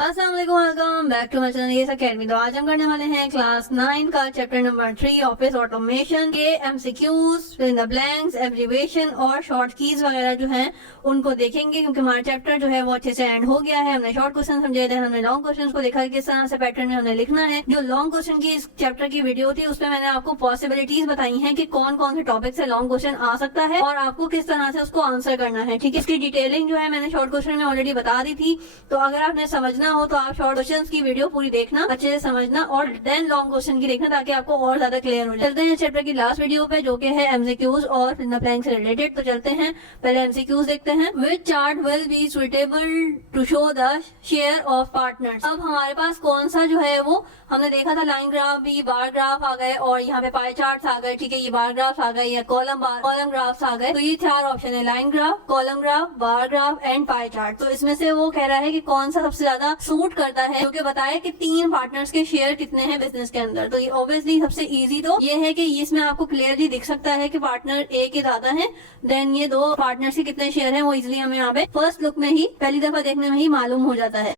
अस्सलाम वालेकुम, welcome back to my channel Yes Academy. तो आज हम करने वाले हैं क्लास 9 का चैप्टर नंबर 3 ऑफिस ऑटोमेशन के MCQs, fill in the blanks, abbreviation और शॉर्ट कीज वगैरह जो हैं उनको देखेंगे, क्योंकि हमारा चैप्टर जो है वो अच्छे से एंड हो गया है। हमने शॉर्ट क्वेश्चन समझे थे, हमने लॉन्ग क्वेश्चन को देखा किस तरह से पैटर्न में हमने लिखना है। जो लॉन्ग क्वेश्चन की इस चैप्टर की वीडियो थी उसमें मैंने आपको पॉसिबिलिटीज बताई है कि कौन कौन से टॉपिक से लॉन्ग क्वेश्चन आ सकता है और आपको किस तरह से उसको आंसर करना है। ठीक है, इसकी डिटेलिंग जो है मैंने शॉर्ट क्वेश्चन में ऑलरेडी बता दी थी। तो अगर आपने समझना हो तो आप शॉर्ट क्वेश्चन की वीडियो पूरी देखना, अच्छे से समझना और देन लॉन्ग क्वेश्चन की देखना, ताकि आपको और ज्यादा क्लियर हो जाए। चलते हैं चैप्टर की लास्ट वीडियो पे, जो कि है एमसीक्यूज और फिल इन द ब्लैंक्स से रिलेटेड। तो चलते हैं, पहले एमसीक्यूज देखते हैं। Which chart will be suitable to show the share of partners. अब हमारे पास कौन सा जो है वो हमने देखा था, लाइन ग्राफ भी, बार ग्राफ आ गए और यहाँ पे पाई चार्ट आ गए। ठीक है, ये बार ग्राफ आ गए या कॉलम ग्राफ्स आ गए। तो ये 4 ऑप्शन है, line graph, column graph, bar graph and pie chart. तो इसमें से वो कह रहा है कि कौन सा सबसे ज्यादा सूट करता है, जो कि बताया कि 3 पार्टनर्स के शेयर कितने हैं बिजनेस के अंदर। तो ये ऑब्वियसली सबसे इजी तो ये है कि इसमें आपको क्लियरली दिख सकता है कि पार्टनर ए के ज्यादा है। देन ये 2 पार्टनर्स के कितने शेयर हैं वो इजिली हमें यहाँ पे फर्स्ट लुक में ही, पहली दफा देखने में ही मालूम हो जाता है।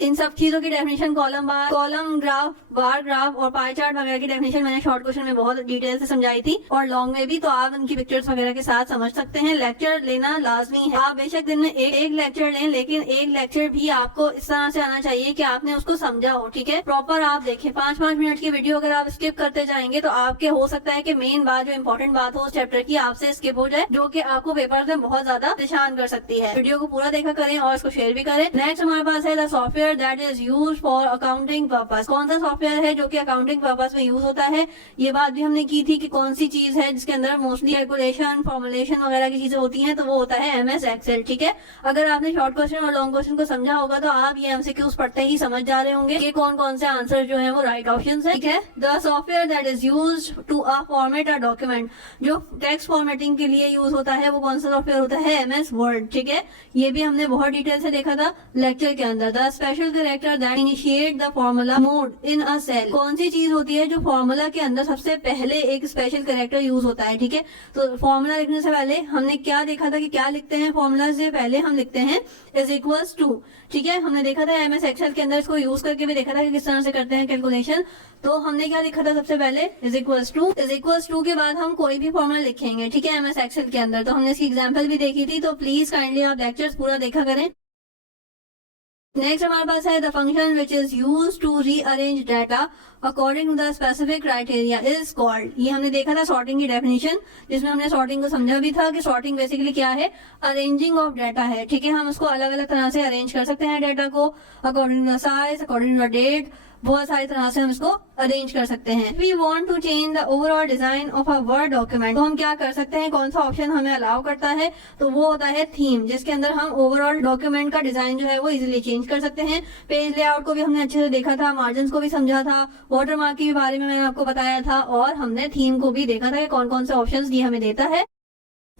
इन सब चीजों की definition column graph, bar graph और पाई चार्ट वगैरह की डेफिनेशन मैंने शॉर्ट क्वेश्चन में बहुत डिटेल से समझाई थी और लॉन्ग में भी, तो आप उनकी पिक्चर्स वगैरह के साथ समझ सकते हैं। लेक्चर लेना लाजमी है। आप बेशक दिन में एक लेक्चर लें, लेकिन एक लेक्चर भी आपको इस तरह से आना चाहिए कि आपने उसको समझा हो। ठीक है, प्रॉपर आप देखें। 5-5 मिनट की वीडियो अगर आप स्किप करते जाएंगे तो आपके हो सकता है कि मेन बात, जो इम्पोर्टेंट बात हो उस चैप्टर की, आपसे स्किप हो जाए, जो कि आपको पेपर में बहुत ज्यादा परेशान कर सकती है। वीडियो को पूरा देखा करें और इसको शेयर भी करें। नेक्स्ट हमारे पास है the software that is used for accounting purpose. कौन सा सॉफ्टवेयर है जो कि अकाउंटिंग पर्पस में यूज होता है। ये बात भी हमने की थी कि कौन सी चीज है जिसके अंदर मोस्टली कैलकुलेशन, फॉर्मुलेशन वगैरह की चीजें होती हैं, तो वो होता है एमएस एक्सेल। ठीक है, अगर आपने शॉर्ट क्वेश्चन और लॉन्ग क्वेश्चन को समझा होगा तो आप ये एमसीक्यूज पढ़ते ही समझ जा रहे होंगे कि कौन कौन से आंसर जो है वो राइट ऑप्शन है। ठीक है, the software that is use to format a document. जो टेक्स्ट फॉर्मेटिंग के लिए यूज होता है वो कौन सा सॉफ्टवेयर होता है, एमएस वर्ड। ठीक है, ये भी हमने बहुत डिटेल से देखा था लेक्चर के अंदर। The special character that initiate the formula mode in a cell. कौन सी चीज होती है जो फॉर्मूला के अंदर सबसे पहले एक स्पेशल कैरेक्टर यूज होता है। ठीक है, तो फॉर्मूला लिखने से पहले हमने क्या देखा था कि क्या लिखते हैं, फॉर्मूला से पहले हम लिखते हैं इज इक्वल्स टू। ठीक है, हमने देखा था एमएस एक्सेल के अंदर इसको यूज करके भी देखा था कि किस तरह से करते हैं कैलकुलेशन। तो हमने क्या लिखा था सबसे पहले, इज इक्वल्स टू के बाद हम कोई भी फॉर्मूला लिखेंगे। ठीक है, एमएस एक्सेल के अंदर। तो हमने इसकी एग्जाम्पल भी देखी थी, तो प्लीज काइंडली आप लेक्चर्स पूरा देखा करें। नेक्स्ट हमारे पास है the function which is use to rearrange data according to the specific criteria is called. ये हमने देखा था सॉर्टिंग की डेफिनेशन, जिसमें हमने सॉर्टिंग को समझा भी था कि सॉर्टिंग बेसिकली क्या है, अरेंजिंग ऑफ डाटा है। ठीक है, हम उसको अलग अलग तरह से अरेंज कर सकते हैं डाटा को, according to the size, according to the date, बहुत सारी तरह से हम इसको अरेंज कर सकते हैं। We want to change the overall design of a word document. तो हम क्या कर सकते हैं, कौन सा ऑप्शन हमें अलाउ करता है, तो वो होता है थीम, जिसके अंदर हम ओवरऑल डॉक्यूमेंट का डिजाइन जो है वो इजीली चेंज कर सकते हैं। पेज लेआउट को भी हमने अच्छे से देखा था, मार्जिन को भी समझा था, वाटरमार्क के बारे में मैंने आपको बताया था, और हमने थीम को भी देखा था कि कौन कौन से ऑप्शन ये हमें देता है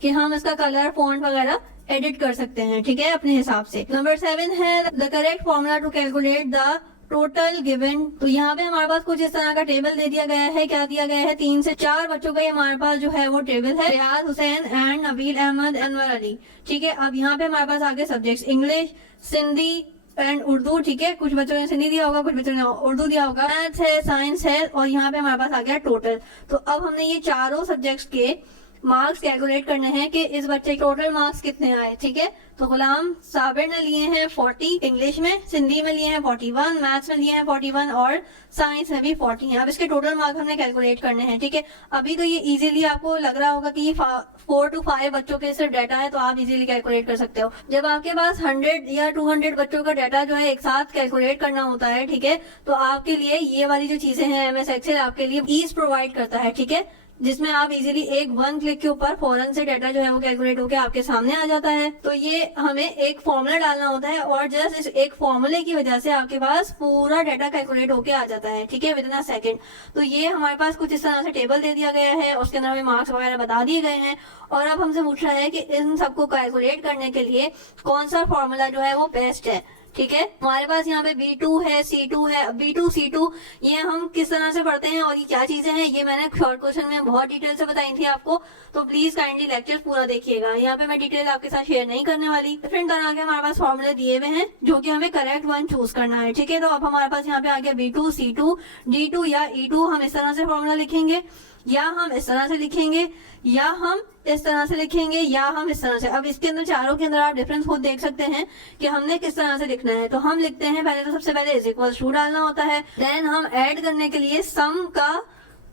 कि हम इसका कलर, फॉन्ट वगैरह एडिट कर सकते हैं। ठीक है, अपने हिसाब से। नंबर 7 है the correct formula to calculate the total given. तो यहाँ पे हमारे पास कुछ इस तरह का टेबल दे दिया गया है। क्या दिया गया है, 3 से 4 बच्चों का हमारे पास जो है वो टेबल है, रियाज हुसैन एंड नबील अहमद अनवर अली। ठीक है, अब यहाँ पे हमारे पास आगे subjects English, Sindhi and Urdu. ठीक है, कुछ बच्चों ने सिंधी दिया होगा, कुछ बच्चों ने उर्दू दिया होगा, मैथ्स है, साइंस है, और यहाँ पे हमारे पास आ गया टोटल। तो अब हमने ये चारों सब्जेक्ट्स के मार्क्स कैलकुलेट करने हैं कि इस बच्चे के टोटल मार्क्स कितने आए। ठीक है, तो गुलाम साबिर ने लिए हैं 40 इंग्लिश में, सिंधी में लिए हैं 41, मैथ्स में लिए हैं 41 और साइंस में भी 40 है। अब इसके टोटल मार्क्स हमने कैलकुलेट करने हैं। ठीक है, अभी तो ये इजीली आपको लग रहा होगा कि ये 4 to 5 बच्चों के सिर्फ डाटा है, तो आप इजीली कैलकुलेट कर सकते हो। जब आपके पास 100 या 200 बच्चों का डाटा जो है एक साथ कैलकुलेट करना होता है, ठीक है, तो आपके लिए ये वाली जो चीजें हैं, एमएस एक्सेल आपके लिए ईज प्रोवाइड करता है। ठीक है, जिसमें आप इजीली एक 1 क्लिक के ऊपर फौरन से डाटा जो है वो कैलकुलेट होकर आपके सामने आ जाता है। तो ये हमें एक फॉर्मूला डालना होता है और जस्ट इस एक फॉर्मूले की वजह से आपके पास पूरा डाटा कैलकुलेट होके आ जाता है। ठीक है, विद इन अ सेकंड। तो ये हमारे पास कुछ इस तरह से टेबल दे दिया गया है, उसके अंदर हमें मार्क्स वगैरह बता दिए गए हैं, और अब हमसे पूछ रहा है कि इन सबको कैलकुलेट करने के लिए कौन सा फॉर्मूला जो है वो बेस्ट है। ठीक है। हमारे पास यहाँ पे B2 है, C2 है। B2 C2 ये हम किस तरह से पढ़ते हैं और ये क्या चीजें हैं, ये मैंने शॉर्ट क्वेश्चन में बहुत डिटेल से बताई थी आपको, तो प्लीज काइंडली लेक्चर पूरा देखिएगा। यहाँ पे मैं डिटेल आपके साथ शेयर नहीं करने वाली। डिफरेंट तरह के हमारे पास फॉर्मूले दिए हुए हैं जो कि हमें करेक्ट वन चूज करना है, ठीक है। तो अब हमारे पास यहाँ पे आ गया B2 C2 D2 या E2, हम इस तरह से फॉर्मूला लिखेंगे, या हम इस तरह से लिखेंगे, या हम इस तरह से लिखेंगे, या हम इस तरह से। अब इसके अंदर चारों के अंदर आप डिफरेंस खुद देख सकते हैं कि हमने किस तरह से लिखना है। तो हम लिखते हैं पहले, तो सबसे पहले इज इक्वल टू डालना होता है, देन हम ऐड करने के लिए सम का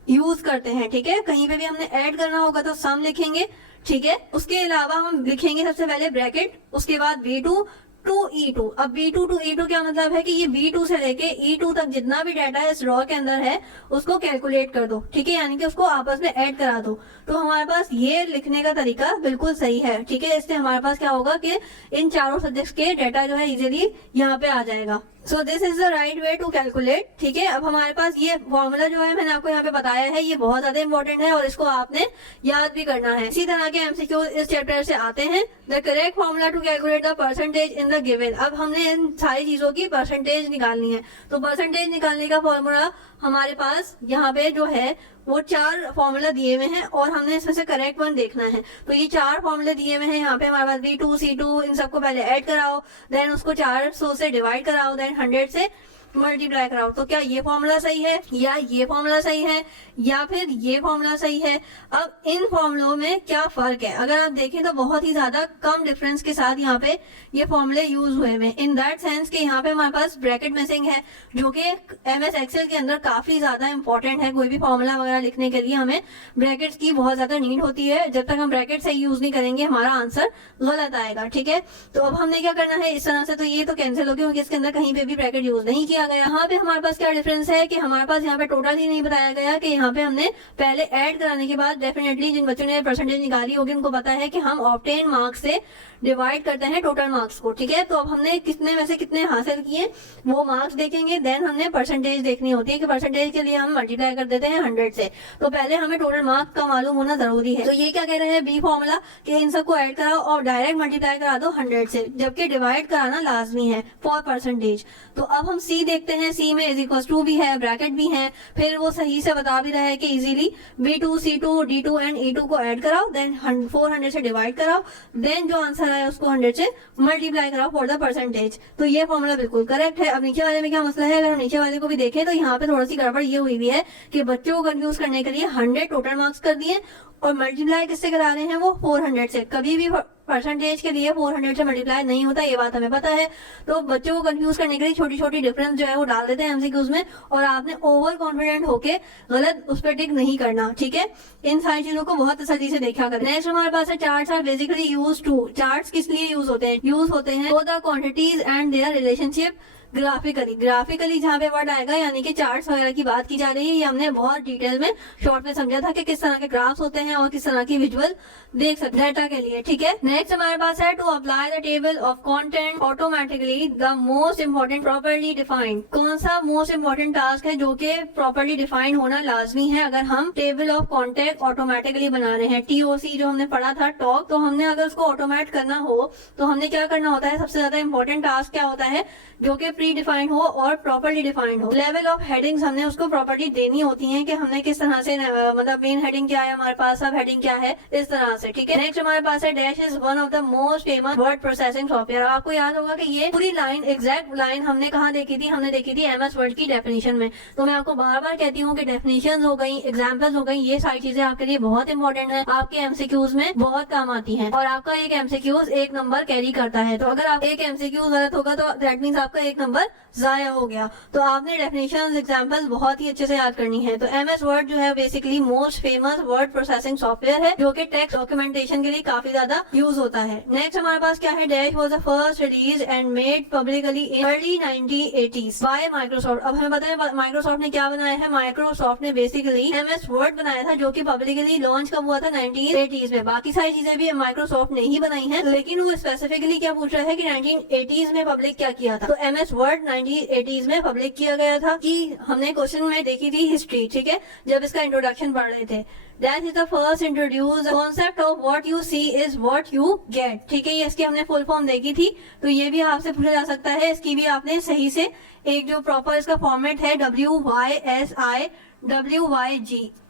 यूज करते हैं, ठीक है। कहीं पे भी हमने ऐड करना होगा तो सम लिखेंगे, ठीक है। उसके अलावा हम लिखेंगे सबसे पहले ब्रैकेट, उसके बाद B2 टू E2। अब B2 टू E2 क्या मतलब है कि ये B2 से लेके E2 तक जितना भी डाटा इस रॉ के अंदर है उसको कैलकुलेट कर दो, ठीक है, यानी कि उसको आपस में ऐड करा दो। तो हमारे पास ये लिखने का तरीका बिल्कुल सही है, ठीक है। इससे हमारे पास क्या होगा कि इन चारों सब्जेक्ट्स के डाटा जो है इजीली यहाँ पे आ जाएगा। So this is the right way to calculate, ठीक है। अब हमारे पास ये फॉर्मूला जो है मैंने आपको यहाँ पे बताया है, ये बहुत ज्यादा इंपॉर्टेंट है और इसको आपने याद भी करना है। इसी तरह के एमसीक्यू इस चैप्टर से आते हैं। The correct formula to calculate the percentage in the given. अब हमने इन सारी चीजों की परसेंटेज निकालनी है, तो परसेंटेज निकालने का फॉर्मूला हमारे पास यहाँ पे जो है वो 4 फॉर्मूला दिए हुए हैं और हमने इसमें से करेक्ट वन देखना है। तो ये 4 फॉर्मूले दिए हुए हैं यहाँ पे हमारे पास B2 C2, इन सबको पहले ऐड कराओ, देन उसको 400 से डिवाइड कराओ, देन 100 से मल्टीप्लाई कराओ। तो क्या ये फॉर्मूला सही है, या ये फॉर्मूला सही है, या फिर ये फॉर्मूला सही है। अब इन फॉर्मूलों में क्या फर्क है, अगर आप देखें तो बहुत ही ज्यादा कम डिफरेंस के साथ यहाँ पे ये फॉर्मूले यूज हुए हैं, इन दैट सेंस कि यहाँ पे हमारे पास ब्रैकेट मिसिंग है, जो कि MS एक्सेल के अंदर काफी ज्यादा इंपॉर्टेंट है। कोई भी फॉर्मूला वगैरह लिखने के लिए हमें ब्रैकेट्स की बहुत ज्यादा नीड होती है। जब तक हम ब्रैकेट सही यूज नहीं करेंगे हमारा आंसर गलत आएगा, ठीक है। तो अब हमने क्या करना है, इस तरह से तो ये तो कैंसिल हो गया क्योंकि इसके अंदर कहीं पे भी ब्रैकेट यूज नहीं किया गया। यहाँ पे हमारे पास क्या डिफरेंस है कि हमारे पास यहाँ पे टोटल ही नहीं बताया गया कि यहाँ पे हमने पहले ऐड कराने के बाद डेफिनेटली जिन बच्चों ने परसेंटेज निकाली होगी उनको पता है कि हम ऑब्टेन मार्क्स से डिवाइड करते हैं टोटल मार्क्स को, ठीक है। तो अब हमने कितने में से कितने हासिल किए वो मार्क्स देखेंगे, देन हमने परसेंटेज देखनी होती है कि परसेंटेज के लिए हम मल्टीप्लाई कर देते हैं 100 से। तो पहले हमें टोटल मार्क्स का मालूम होना जरूरी है। तो ये क्या कह रहे हैं बी फॉर्मूला कि इन सबको ऐड कराओ और डायरेक्ट मल्टीप्लाई करा दो 100 से, जबकि डिवाइड कराना लाजमी है फॉर परसेंटेज। तो अब हम सी देखते हैं, सी में इज इक्वल टू भी है, ब्रैकेट भी है, फिर वो सही से बता भी रहा है कि easily B2 C2 D2 and E2 को ऐड कराओ, देन 400 से डिवाइड कराओ, देन जो आंसर है उसको 100 से मल्टीप्लाई कराओ फॉर द परसेंटेज। तो ये फॉर्मूला बिल्कुल करेक्ट है। अब नीचे वाले में क्या मसला है, अगर हम नीचे वाले को भी देखें तो यहाँ पे थोड़ी सी गड़बड़ ये हुई भी है कि बच्चों को कंफ्यूज करने के लिए 100 टोटल मार्क्स कर दिए और मल्टीप्लाई किससे करा रहे हैं, वो 400 से। कभी भी परसेंटेज के लिए 400 से मल्टीप्लाई नहीं होता, ये बात हमें पता है। तो बच्चों को कंफ्यूज करने के लिए छोटी छोटी डिफरेंस जो है वो डाल देते हैं एमसीक्यूज में, और आपने ओवर कॉन्फिडेंट होके गलत उस पर टिक नहीं करना, ठीक है। इन सारी चीजों को बहुत तसल्ली से देखा करें। नेक्स्ट हमारे पास है charts are basically use to. Charts किस लिए यूज होते हैं, यूज होते हैं for the quantities and their relationship graphically जहाँ पे वर्ड आएगा, यानी कि चार्ट्स वगैरह की बात की जा रही है। ये हमने बहुत डिटेल में शॉर्ट में समझा था कि किस तरह के ग्राफ्स होते हैं और किस तरह की विजुअल देख सकते हैं डाटा के लिए, ठीक है। नेक्स्ट हमारे पास है to apply the table of content automatically the most important properly defined. कौन सा मोस्ट इंपॉर्टेंट टास्क है जो कि प्रॉपर्ली डिफाइंड होना लाजमी है अगर हम टेबल ऑफ कॉन्टेक्ट ऑटोमेटिकली बना रहे हैं। TOC जो हमने पढ़ा था टॉक, तो हमने अगर उसको ऑटोमेट करना हो तो हमने क्या करना होता है, सबसे ज्यादा इंपॉर्टेंट टास्क क्या होता है, जो कि प्री डिफाइंड हो और प्रॉपर्ली डिफाइंड हो। लेवल ऑफ हेडिंग्स हमने उसको प्रॉपर्ली देनी होती है कि हमने किस तरह से, मतलब मेन हेडिंग क्या है हमारे पास, सब हेडिंग क्या है, इस तरह से, ठीक है। नेक्स्ट हमारे पास है dash is one of the most famous word processing software. आपको याद होगा कि ये पूरी लाइन, एग्जैक्ट लाइन हमने कहाँ देखी थी, हमने देखी थी MS वर्ड की डेफिनेशन में। तो मैं आपको बार बार कहती हूँ कि डेफिनेशन हो गई, एग्जाम्पल्स हो गई, ये सारी चीजें आपके लिए बहुत इंपॉर्टेंट है, आपके MCQs में बहुत काम आती है और आपका एक MCQs 1 नंबर कैरी करता है। तो अगर आप एक MCQ गलत होगा तो दैट मीन्स आपका 1 नंबर जाया हो गया। तो आपने डेफिनेशंस, एग्जांपल्स बहुत ही अच्छे से याद करनी है। तो MS वर्ड जो है basically most famous word processing software है जो कि टेक्स्ट डॉक्यूमेंटेशन के लिए काफी ज्यादा यूज होता है। नेक्स्ट हमारे पास क्या है, dash was the first release and made publicly in early 1980s bye Microsoft. अब हमें पता है माइक्रोसॉफ्ट ने क्या बनाया है, माइक्रोसॉफ्ट ने बेसिकली MS वर्ड बनाया था जो कि पब्लिकली लॉन्च कब हुआ था, 1980s में। बाकी सारी चीजें भी माइक्रोसॉफ्ट ने ही बनाई है, लेकिन वो स्पेसिफिकली क्या पूछ रहा है कि 1980s में पब्लिक क्या किया था। तो MS वर्ड 1980s में पब्लिक किया गया था। कि हमने क्वेश्चन में देखी थी हिस्ट्री, ठीक है, जब इसका इंट्रोडक्शन पढ़ रहे थे। That is the first introduced concept of what you see is what you get, ठीक है, ये इसकी हमने फुल फॉर्म देखी थी। तो ये भी आपसे पूछा जा सकता है, इसकी भी आपने सही से एक जो प्रॉपर इसका फॉर्मेट है WYSI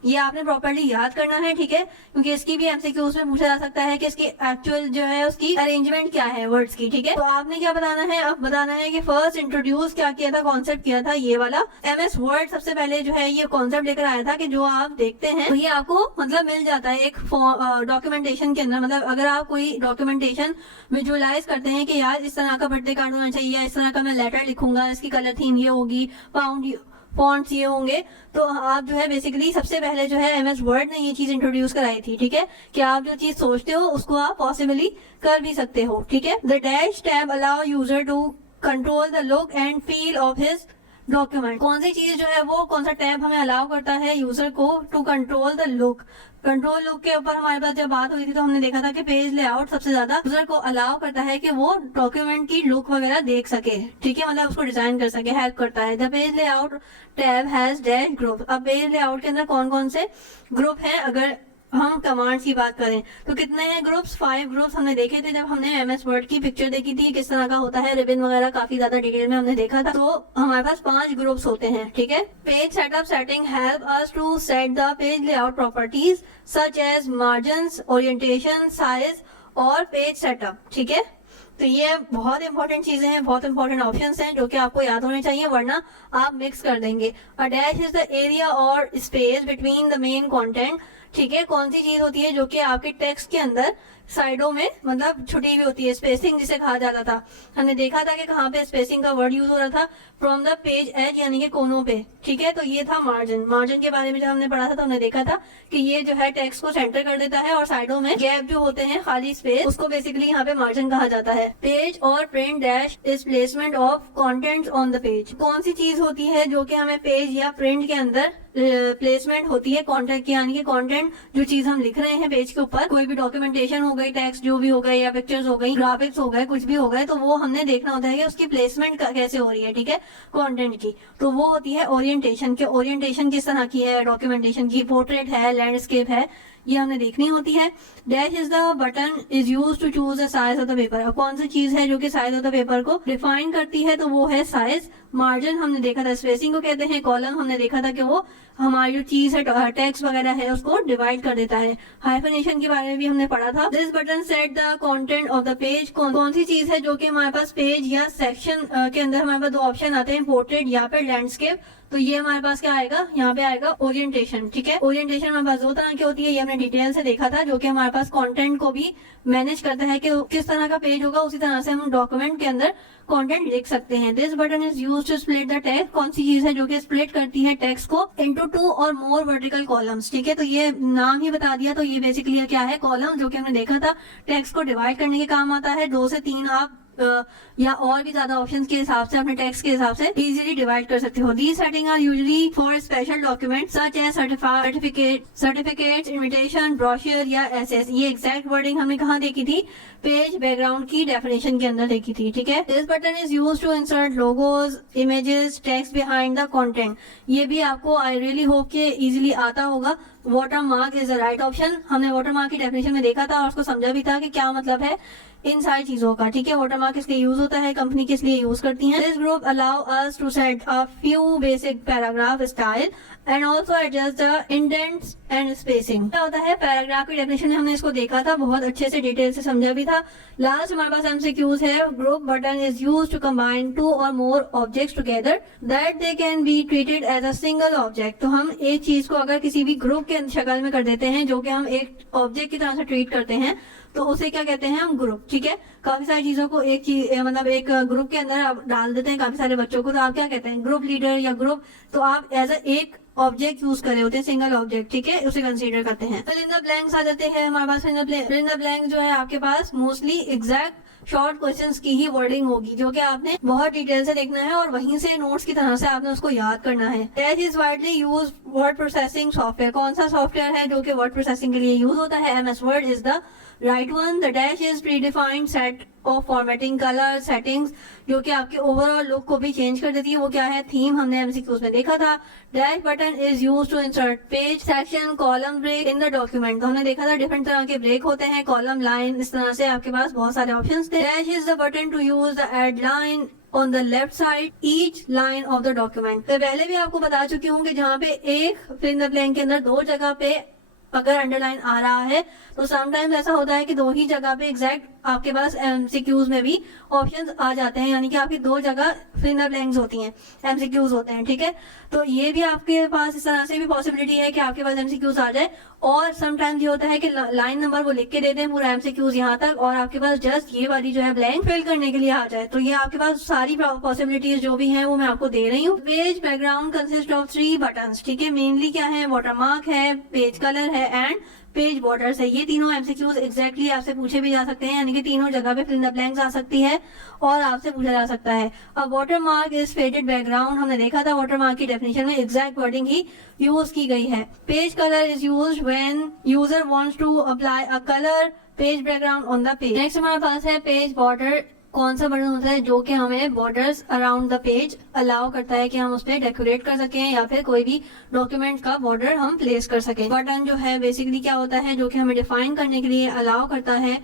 ये आपने प्रॉपर्ली याद करना है, ठीक है, क्योंकि इसकी भी एमसीक्यूज में पूछा जा सकता है कि इसकी एक्चुअल जो है उसकी अरेंजमेंट क्या है वर्ड्स की, ठीक है। तो आपने क्या बताना है, अब बताना है कि फर्स्ट इंट्रोड्यूस क्या किया था, कॉन्सेप्ट किया था ये वाला MS वर्ड सबसे पहले जो है ये कॉन्सेप्ट लेकर आया था कि जो आप देखते हैं तो ये आपको मतलब मिल जाता है एक डॉक्यूमेंटेशन के अंदर। मतलब अगर आप कोई डॉक्यूमेंटेशन विजुअलाइज करते हैं कि यार इस तरह का बर्थडे कार्ड होना चाहिए, इस तरह का मैं लेटर लिखूंगा, इसकी कलर थीम ये होगी, फॉन्ट्स ये होंगे, तो आप जो है बेसिकली सबसे पहले जो है MS वर्ड ने ये चीज इंट्रोड्यूस कराई थी, ठीक है, कि आप जो चीज सोचते हो उसको आप पॉसिबली कर भी सकते हो, ठीक है। The dash tab allow user to control the look and feel of his document. कौन सी चीज जो है वो कौन सा टैब हमें अलाउ करता है यूजर को to control the look. Control look के ऊपर हमारे पास जब बात हुई थी तो हमने देखा था कि पेज लेआउट सबसे ज्यादा यूजर को अलाउ करता है कि वो डॉक्यूमेंट की लुक वगैरह देख सके, ठीक है, मतलब उसको डिजाइन कर सके, हेल्प करता है। The page layout tab has dash group. अब पेज लेआउट के अंदर कौन कौन से ग्रुप हैं, अगर हम कमांड्स की बात करें तो कितने हैं ग्रुप्स, 5 ग्रुप्स हमने देखे थे जब हमने MS वर्ड की पिक्चर देखी थी, किस तरह का होता है, रिबन वगैरह काफी ज्यादा डिटेल में हमने देखा था। तो हमारे पास 5 ग्रुप्स होते हैं, ठीक है। Page setup setting help us to set the page layout properties such as margins, orientation, size और पेज सेटअप, ठीक है। तो ये बहुत इंपॉर्टेंट चीजें हैं, बहुत इंपॉर्टेंट ऑप्शंस हैं जो कि आपको याद होने चाहिए, वरना आप मिक्स कर देंगे। A dash is the area or space between the main content, ठीक है, कौन सी चीज होती है जो कि आपके टेक्स्ट के अंदर साइडों में मतलब छुटी हुई होती है, स्पेसिंग जिसे कहा जाता था। हमने देखा था कि कहाँ पे स्पेसिंग का वर्ड यूज हो रहा था, फ्रॉम द पेज एज यानी कि कोनों पे, ठीक है। तो ये था मार्जिन। मार्जिन के बारे में जब हमने पढ़ा था तो हमने देखा था कि ये जो है टेक्स्ट को सेंटर कर देता है और साइडों में गैप जो होते हैं, खाली स्पेस, उसको बेसिकली यहाँ पे मार्जिन कहा जाता है। पेज और print dash is placement of content on the page. कौन सी चीज होती है जो कि हमें पेज या प्रिंट के अंदर प्लेसमेंट होती है कॉन्टेंट की, यानी कि कॉन्टेंट जो चीज हम लिख रहे हैं पेज के ऊपर, कोई भी डॉक्यूमेंटेशन हो गई, टेक्स्ट जो भी हो गए या पिक्चर्स हो गई, ग्राफिक्स हो गए, कुछ भी हो गए, तो वो हमने देखना होता है कि उसकी प्लेसमेंट कैसे हो रही है, ठीक है, कंटेंट की। तो वो होती है ओरिएंटेशन के, ओरिएंटेशन किस तरह की है डॉक्यूमेंटेशन की, पोर्ट्रेट है, लैंडस्केप है, ये हमने देखनी होती है। Dash is the button is use to choose the size of the paper. अब कौन सी चीज है जो कि साइज ऑफ द पेपर को डिफाइन करती है, तो वो है साइज। मार्जिन हमने देखा था स्पेसिंग को कहते हैं। कॉलम हमने देखा था कि वो हमारी जो चीज है टेक्स्ट वगैरह है उसको डिवाइड कर देता है। हाइफनेशन के बारे में भी हमने पढ़ा था। This button set the content of the page. कौन सी चीज है जो कि हमारे पास पेज या सेक्शन के अंदर हमारे पास 2 ऑप्शन आते हैं, पोर्ट्रेट या फिर लैंडस्केप। तो ये हमारे पास क्या आएगा, यहाँ पे आएगा ओरिएंटेशन, ठीक है। ओरिएंटेशन हमारे पास 2 तरह की होती है, ये हमने डिटेल से देखा था, जो कि हमारे पास कंटेंट को भी मैनेज करता है कि किस तरह का पेज होगा, उसी तरह से हम डॉक्यूमेंट के अंदर कंटेंट लिख सकते हैं। This button is used to split the text. कौन सी चीज है जो कि स्प्लिट करती है टेक्स्ट को into 2 or more vertical columns, ठीक है। तो ये नाम ही बता दिया, तो ये बेसिकली क्या है, कॉलम, जो कि हमने देखा था टेक्स्ट को डिवाइड करने के काम आता है। 2 से 3 आप या और भी ज्यादा ऑप्शंस के हिसाब से अपने टेक्स्ट के हिसाब से इजीली डिवाइड कर सकते हो। These setting are usually for special document such as certificates, invitation, brochure या एसएस। ये एग्जैक्ट वर्डिंग हमने कहाँ देखी थी, पेज बैकग्राउंड की डेफिनेशन के अंदर देखी थी, ठीक है। This button is used to insert logos, images, text behind the content. ये भी आपको आई रियली होप के इजीली आता होगा। Watermark is the right option. हमने वाटर मार्क की डेफिनेशन में देखा था और उसको समझा भी था कि क्या मतलब है इन सारी चीजों का, ठीक है। वाटर मार्क किस लिए यूज होता है, कंपनी किस लिए यूज करती है। This group allow us to set a few basic paragraph style and also adjust the indents and spacing. क्या होता है, पैराग्राफ की डेफिनेशन में हमने इसको देखा था, बहुत अच्छे से डिटेल से समझा भी था। लास्ट हमारे पास एमसीक्यूज है। Group button is used to combine 2 or more objects together that they can be treated as a single object. तो हम एक चीज को अगर किसी भी ग्रुप के शक्ल में कर देते हैं, जो कि हम एक ऑब्जेक्ट की तरह से ट्रीट करते हैं, तो उसे क्या कहते हैं हम, ग्रुप, ठीक है। काफी सारी चीजों को एक चीज मतलब एक ग्रुप के अंदर आप डाल देते हैं काफी सारे बच्चों को, तो आप क्या कहते हैं, ग्रुप लीडर या ग्रुप। तो आप एज एक ऑब्जेक्ट यूज कर रहे होते हैं, सिंगल ऑब्जेक्ट, ठीक है, उसे कंसीडर करते हैं। फिल इन द ब्लैंक्स आ जाते हैं हमारे पास। फिल इन द ब्लैंक जो है आपके पास मोस्टली एग्जैक्ट शॉर्ट क्वेश्चंस की ही वर्डिंग होगी, जो कि आपने बहुत डिटेल से देखना है और वहीं से नोट्स की तरह से आपने उसको याद करना है। Dash is widely use word processing software. कौन सा सॉफ्टवेयर है जो कि वर्ड प्रोसेसिंग के लिए यूज होता है, MS word is the right one, the dash is pre defined set of formatting colour settings, जो कि आपके ओवरऑल लुक को भी चेंज कर देती है। वो क्या है? थीम हमने एमसीक्यूज में देखा था। Dash button is use to insert page, section, column break in the document. तो हमने देखा था डिफरेंट तरह के ब्रेक होते हैं, कॉलम, लाइन, इस तरह से आपके पास बहुत सारे ऑप्शंस थे। Dash is the button to use the add line on the left side each line of the document. तो पहले भी आपको बता चुकी हूँ कि जहाँ पे एक फिल इन द ब्लैंक के अंदर दो जगह पे अगर अंडरलाइन आ रहा है तो समटाइम्स ऐसा होता है कि दो ही जगह पे एग्जैक्ट आपके पास एमसीक्यूज में भी ऑप्शंस आ जाते हैं, यानी कि आपकी दो जगह फिल इन द ब्लैंक्स होती हैं, एमसीक्यूज होते हैं, ठीक है। तो ये भी आपके पास इस तरह से भी पॉसिबिलिटी है कि आपके पास एमसीक्यूज आ जाए, और समटाइम्स ये होता है कि लाइन नंबर वो लिख के दे दें पूरा एमसीक्यूज यहाँ तक, और आपके पास जस्ट ये वाली जो है ब्लैंक फिल करने के लिए आ जाए। तो ये आपके पास सारी पॉसिबिलिटीज जो भी हैं वो मैं आपको दे रही हूँ। Page background consist of 3 buttons, ठीक है। मेनली क्या है? वाटरमार्क है, पेज कलर है एंड पेज बॉर्डर्स है। ये तीनों एमसीक्यूज एग्जैक्टली आपसे पूछे भी जा सकते हैं, यानी कि तीनों जगह पे फिल इन द ब्लैंक्स आ सकती है और आपसे पूछा जा सकता है। अब वाटरमार्क इज फेडेड बैकग्राउंड, हमने देखा था वाटरमार्क की डेफिनेशन में एग्जैक्ट वर्डिंग ही यूज की गई है। Page colour is used when user wants to apply a colour page background on the page. Next हमारे पास है पेज बॉर्डर। कौन सा बटन होता है जो कि हमें borders around the page allow करता है कि हम उस पर डेकोरेट कर सकें या फिर कोई भी डॉक्यूमेंट का बॉर्डर हम प्लेस कर सकें। बटन जो है बेसिकली क्या होता है? जो कि हमें डिफाइन करने के लिए अलाउ करता है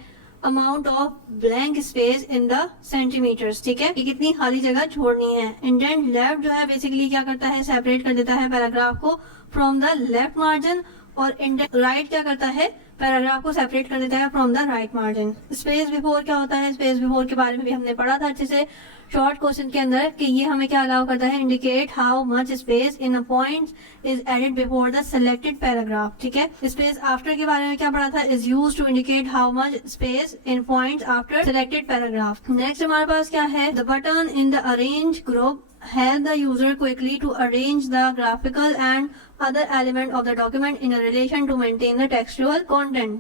amount of blank space in the centimetres, ठीक है, कि कितनी खाली जगह छोड़नी है। इंडेंट लेफ्ट जो है बेसिकली क्या करता है? सेपरेट कर देता है पैराग्राफ को फ्रॉम द लेफ्ट मार्जिन, और इंडेंट राइट क्या करता है? पैराग्राफ को सेपरेट कर देता है from the right margin. Space before क्या होता है? स्पेस बिफोर के बारे में भी हमने पढ़ा था अच्छे से शॉर्ट क्वेश्चन के अंदर, कि ये हमें क्या अलाउ करता है? Indicate how much space in a point is added before the selected paragraph, ठीक है। स्पेस आफ्टर के बारे में क्या पढ़ा था? Is used to indicate how much space in points after selected paragraph. Next हमारे पास क्या है? The button in the arrange group help the user quickly to arrange the graphical and other element of the document in a relation to maintain the textual content.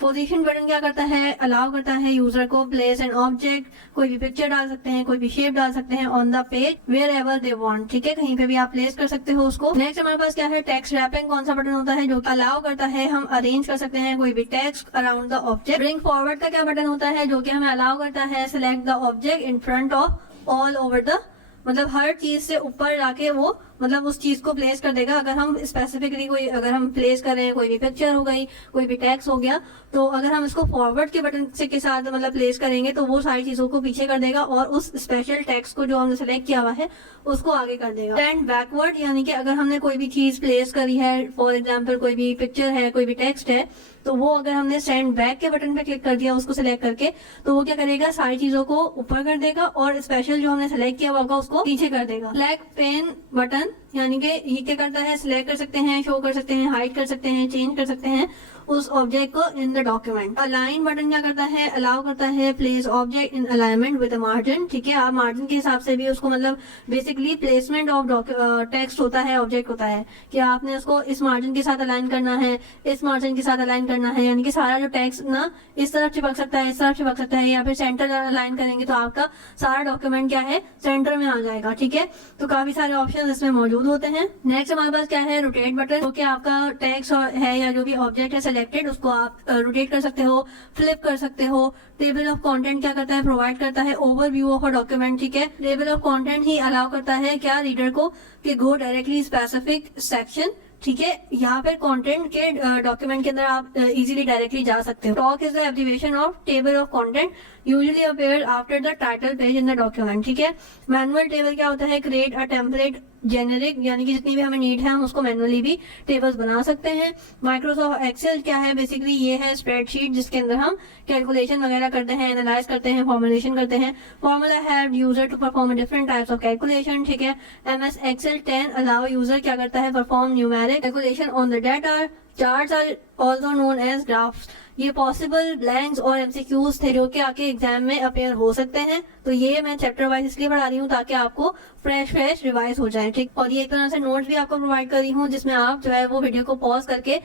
Position button क्या करता है? Allow करता है user को place an object, कोई भी picture डाल सकते हैं, कोई भी शेप डाल सकते हैं on the page wherever they want, ठीक है, कहीं पे भी आप प्लेस कर सकते हो उसको। नेक्स्ट हमारे पास क्या है? Text wrapping. कौन सा बटन होता है जो अलाउ करता है हम अरेंज कर सकते हैं कोई भी text around the object. Bring forward का क्या बटन होता है जो कि हमें अलाउ करता है select the object in front of all over the, मतलब हर चीज से ऊपर जाके वो मतलब उस चीज को प्लेस कर देगा। अगर हम स्पेसिफिकली कोई अगर हम प्लेस कर रहे हैं, कोई भी पिक्चर हो गई, कोई भी टेक्स्ट हो गया, तो अगर हम इसको फॉरवर्ड के बटन से के साथ मतलब प्लेस करेंगे तो वो सारी चीजों को पीछे कर देगा और उस स्पेशल टेक्स्ट को जो हमने सेलेक्ट किया हुआ है उसको आगे कर देगा। एंड बैकवर्ड, यानी कि अगर हमने कोई भी चीज प्लेस करी है, फॉर एग्जाम्पल कोई भी पिक्चर है, कोई भी टेक्स्ट है, तो वो अगर हमने सेंड बैक के बटन पे क्लिक कर दिया उसको सिलेक्ट करके, तो वो क्या करेगा? सारी चीजों को ऊपर कर देगा और स्पेशल जो हमने सेलेक्ट किया होगा उसको पीछे कर देगा। फ्लैग पेन बटन, यानी कि ये क्या करता है? सिलेक्ट कर सकते हैं, शो कर सकते हैं, हाइड कर सकते हैं, चेंज कर सकते हैं उस ऑब्जेक्ट को इन द डॉक्यूमेंट। अलाइन बटन क्या करता है? अलाउ करता है place object in alignment with margin, ठीक है। आप मार्जिन के हिसाब से भी उसको मतलब बेसिकली प्लेसमेंट ऑफ टेक्स्ट होता है, ऑब्जेक्ट होता है कि आपने उसको इस मार्जिन के साथ अलाइन करना है, इस मार्जिन के साथ अलाइन करना है, यानी कि सारा जो टेक्स्ट ना इस तरफ चिपक सकता है, इस तरफ चिपक सकता है, या फिर सेंटर अलाइन करेंगे तो आपका सारा डॉक्यूमेंट क्या है? सेंटर में आ जाएगा, ठीक है। तो काफी सारे ऑप्शन इसमें मौजूद होते हैं। नेक्स्ट हमारे पास क्या है? रोटेट बटन, जो कि आपका टेक्स्ट है या जो भी ऑब्जेक्ट है सिलेक्टेड उसको आप रोटेट कर सकते हो, फ्लिप कर सकते हो। टेबल ऑफ कंटेंट क्या करता है? प्रोवाइड करता है ओवरव्यू ऑफ अ डॉक्यूमेंट, ठीक है। Table of content he allow करता है क्या रीडर को कि गो डायरेक्टली स्पेसिफिक सेक्शन, ठीक है। यहाँ पे कंटेंट के डॉक्यूमेंट के अंदर आप इजीली डायरेक्टली जा सकते हो। Talk is the abbreviation of table of content usually appear after the title page in the document, ठीक है। मैनुअल टेबल क्या होता है? क्रिएट अ टेम्पलेट जेनेरिक, यानी कि जितनी भी हमें नीड है हम उसको मैनुअली भी टेबल्स बना सकते हैं। माइक्रोसॉफ्ट एक्सेल क्या है? बेसिकली ये है स्प्रेडशीट जिसके अंदर हम कैलकुलेशन वगैरह करते हैं, एनालाइज करते हैं, फॉर्मुलेशन करते हैं। Formula have user to perform different types of calculation, ठीक है। एमएस एक्सेल 10 अलाउ यूजर क्या करता है? Perform numeric calculation on the data. Charts are also known as graphs. ये पॉसिबल ब्लैंक्स और एमसीक्यूज थे जो कि आपके एग्जाम में अपेयर हो सकते हैं। तो ये मैं चैप्टर वाइज इसलिए पढ़ा रही हूँ ताकि आपको फ्रेश रिवाइज हो जाए, ठीक। और ये एक तरह से नोट्स भी आपको प्रोवाइड कर रही हूँ जिसमें आप जो है वो वीडियो को पॉज करके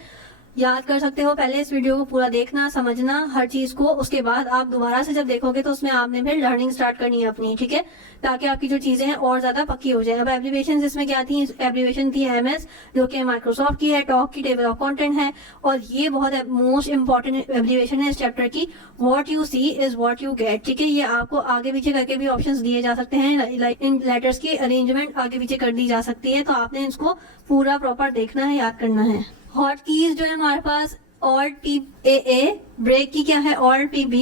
याद कर सकते हो। पहले इस वीडियो को पूरा देखना, समझना हर चीज को, उसके बाद आप दोबारा से जब देखोगे तो उसमें आपने फिर लर्निंग स्टार्ट करनी है अपनी, ठीक है, ताकि आपकी जो चीजें हैं और ज्यादा पक्की हो जाए। अब एब्रीवेशन इसमें क्या थी, एब्रीवेशन थी MS, जो कि माइक्रोसॉफ्ट की है, टॉक की टेबल ऑफ कंटेंट है, और ये बहुत मोस्ट इंपॉर्टेंट एब्रीवेशन है इस चैप्टर की। What you see is what you get, ठीक है, ये आपको आगे पीछे करके भी ऑप्शंस दिए जा सकते हैं, लाइक इन लेटर्स की अरेंजमेंट आगे पीछे कर दी जा सकती है, तो आपने इसको पूरा प्रॉपर देखना है, याद करना है। हॉट कीज जो है हमारे पास Alt PAA, ब्रेक की क्या है Alt PB,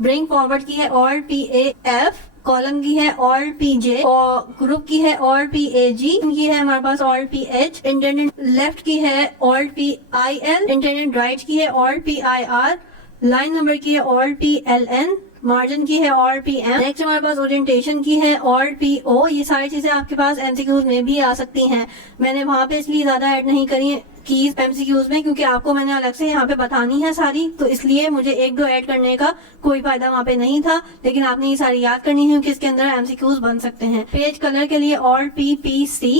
ब्रिंग फॉरवर्ड की है Alt PAF, कॉलम की है Alt PJ, और ग्रुप की है Alt PAG, की है हमारे पास Alt PH, इंटरनेट लेफ्ट की है Alt PIL, इंटरनेट राइट की है Alt PIR, लाइन नंबर की है Alt PLN, मार्जिन की है Alt PM, नेक्स्ट हमारे पास ओरिएंटेशन की है Alt PO। ये सारी चीजें आपके पास MCQs में भी आ सकती हैं, मैंने वहां पे इसलिए ज्यादा ऐड नहीं करी कीज MCQs में, क्योंकि आपको मैंने अलग से यहाँ पे बतानी है सारी, तो इसलिए मुझे एक दो ऐड करने का कोई फायदा वहाँ पे नहीं था, लेकिन आपने ये सारी याद करनी है कि इसके अंदर MCQs बन सकते हैं। पेज कलर के लिए Alt PPC,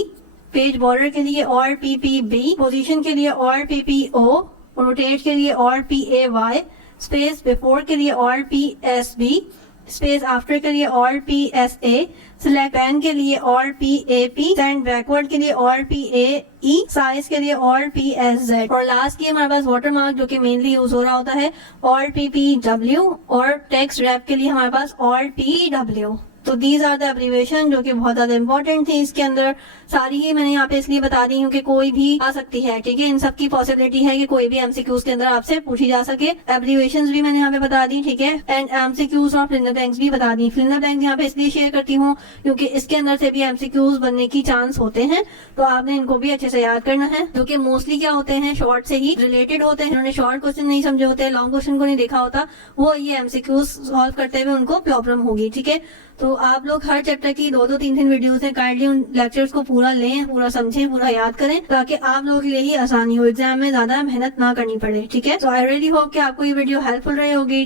पेज बॉर्डर के लिए Alt PPB, पोजीशन के लिए Alt PPO, रोटेट के लिए Alt PAY, स्पेस बिफोर के लिए Alt PSB, स्पेस आफ्टर के लिए Alt PSA, सिलेक्ट पैन के लिए Alt PAP, सेंड बैकवर्ड के लिए Alt PAE, साइज के लिए Alt PSZ, और लास्ट की हमारे पास वाटरमार्क जो कि मेनली यूज हो रहा होता है Alt PPW, और टेक्स्ट रैप के लिए हमारे पास Alt PW। तो दीज आर द एब्रीवेशन जो कि बहुत ज्यादा इंपॉर्टेंट थी इसके अंदर, सारी ही मैंने यहाँ पे इसलिए बता दी हूँ कि कोई भी आ सकती है, ठीक है, इन सब की पॉसिबिलिटी है कि कोई भी MCQs के अंदर आपसे पूछी जा सके। एब्रीवेशंस भी मैंने यहाँ पे बता दी, ठीक है, एंड MCQs और फिल इन द ब्लैंक्स भी बता दी। फिल इन द ब्लैंक्स यहाँ पे इसलिए शेयर करती हूँ क्योंकि इसके अंदर से भी MCQs बनने की चांस होते हैं, तो आपने इनको भी अच्छे से याद करना है, जो कि मोस्टली क्या होते हैं, शॉर्ट से ही रिलेटेड होते हैं। उन्होंने शॉर्ट क्वेश्चन नहीं समझे होते हैं, लॉन्ग क्वेश्चन को नहीं देखा होता, वो ये MCQs सॉल्व करते हुए उनको प्रॉब्लम होगी, ठीक है। तो आप लोग हर चैप्टर की 2-2 3-3 वीडियोस हैं, काइंडली उन लेक्चर्स को पूरा लें, पूरा समझें, पूरा याद करें, ताकि आप लोगों के लिए ही आसानी हो, एग्जाम में ज्यादा मेहनत ना करनी पड़े, ठीक है। तो आई रियली होप कि आपको ये वीडियो हेल्पफुल रही होगी।